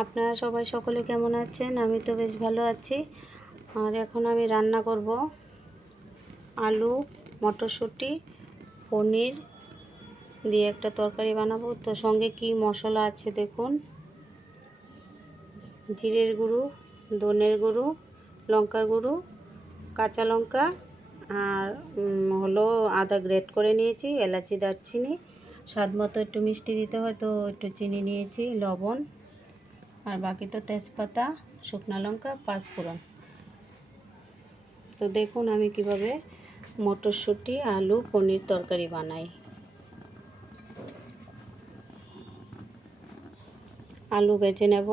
আপনারা সবাই সকলে কেমন আছেন? আমি তো বেশ ভালো আছি। আর এখন আমি রান্না করব আলু, মটরশুঁটি, পনির দিয়ে একটা তরকারি বানাবো। তো সঙ্গে কি মশলা আছে দেখুন। জিরের গুঁড়ো, ধনের গুঁড়ো, লঙ্কার গুঁড়ো, কাঁচা লঙ্কা আর হলো আদা গ্রেট করে নিয়েছি, এলাচি, দারচিনি। স্বাদ মতো একটু মিষ্টি দিতে হয়, তো একটু চিনি নিয়েছি, লবণ। আর বাকি তো তেজপাতা, শুকনো লঙ্কা, পাঁচফোড়ন। তো দেখুন আমি কীভাবে মটরশুঁটি, আলু, পনির তরকারি বানাই। আলু বেজে নেব।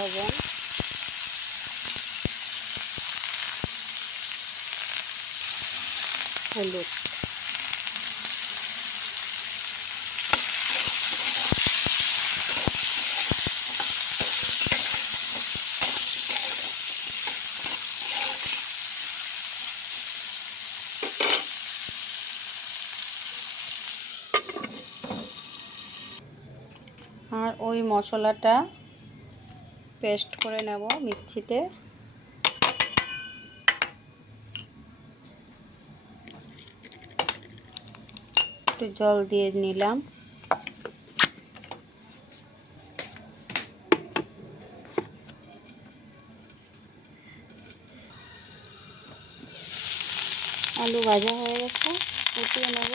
লবণ হলুদ। আর ওই মশলাটা পেস্ট করে নেব মিক্সিতে। একটু জল দিয়ে নিলাম। আলু ভাজা হয়ে গেছে উঠিয়ে নেব।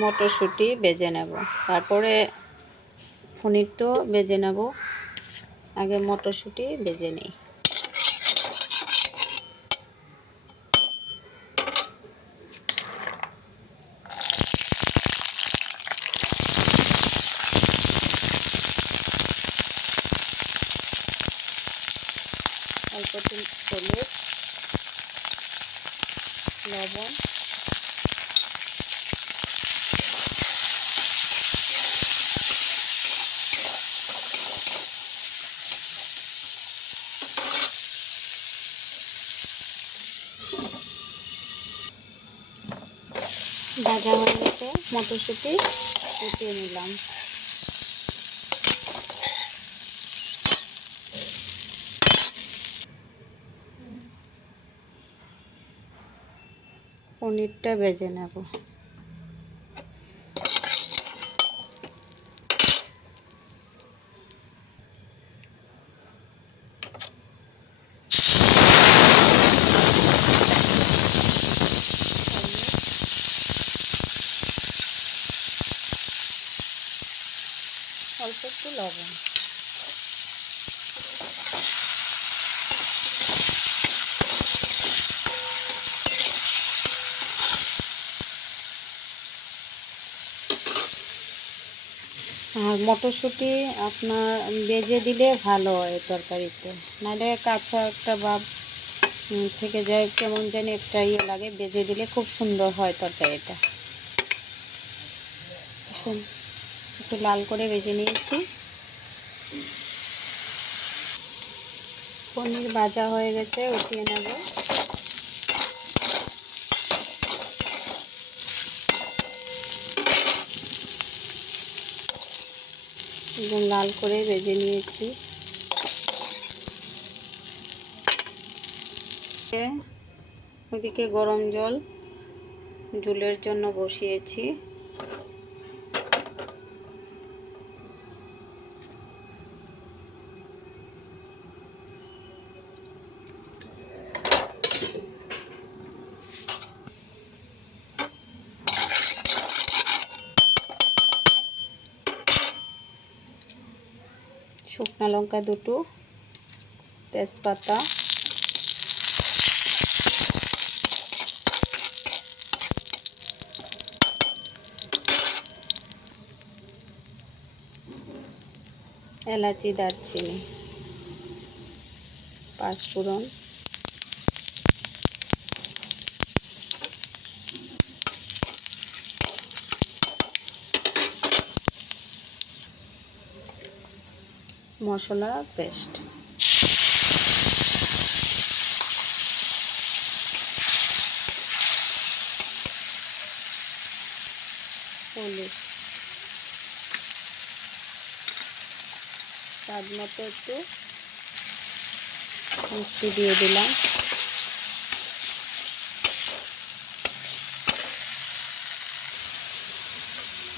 মটরশুঁটি বেজে নেব। তারপরে পনিরটাও বেজে নেব। আগে মটরশুঁটি বেজে নিই। অল্প হলুদ লবণ ভাজা হয়ে গেছে মটরশুঁটি কুটিয়ে নিলাম। পনিরটা ভেজে নেব। অল্প একটু লবণ। আর মটরশুঁটি আপনার বেজে দিলে ভালো হয় তরকারিতে। নাহলে কাঁচা একটা ভাব থেকে যায়, কেমন জানি একটা ইয়ে লাগে বেজে দিলে খুব সুন্দর হয় তরকারিটা। একটু লাল করে বেজে নিয়েছি। পনির ভাজা হয়ে গেছে, উঠিয়ে নেব। একদম লাল করে ভেজে নিয়েছি। ওইদিকে গরম জল, জুলের জন্য বসিয়েছি। শুকনো লঙ্কা দুটো তেজপাতা। এলাচি দারচিনি পাঁচফোড়ন। মশলা পেস্ট হলুদ। স্বাদ মতো একটু মিষ্টি দিয়ে দিলাম।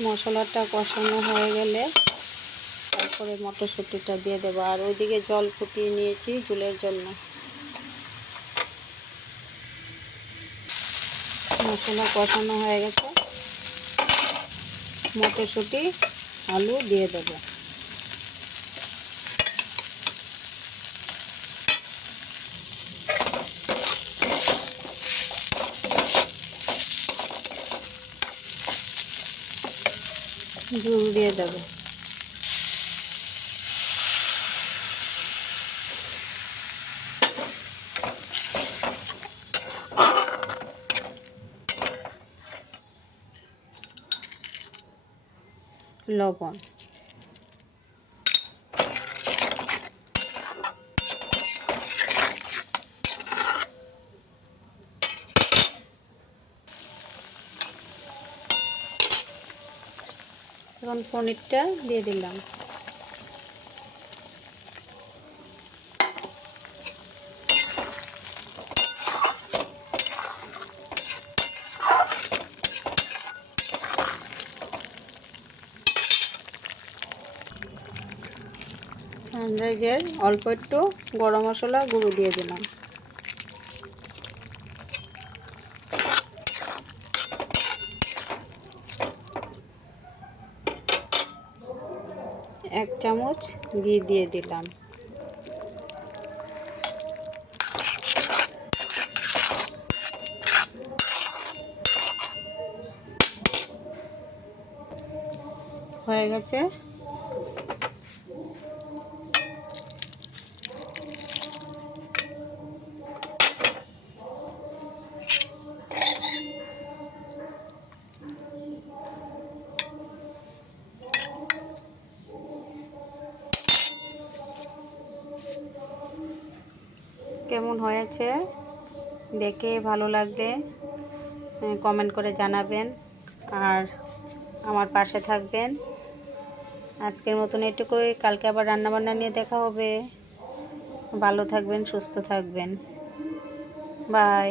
মশলাটা কষানো হয়ে গেলে তারপরে মটরশুঁটিটা দিয়ে দেবো। আর ওইদিকে জল ফুটিয়ে নিয়েছি চুলের জন্য। মশলা কষানো হয়ে গেছে। মটরশুঁটি, আলু দিয়ে দেবো। ঝুল দিয়ে দেবো। লবণ। এখন পনিরটা দিয়ে দিলাম। সানরাইজের অল্প একটু গরম মশলা গুঁড়ো দিয়ে দিলাম। এক চামচ ঘি দিয়ে দিলাম। হয়ে গেছে। কেমন হয়েছে? দেখে ভালো লাগলে কমেন্ট করে জানাবেন। আর আমার পাশে থাকবেন। আজকের মতন এটুকুই। কালকে আবার রান্নাবান্না নিয়ে দেখা হবে। ভালো থাকবেন, সুস্থ থাকবেন। বাই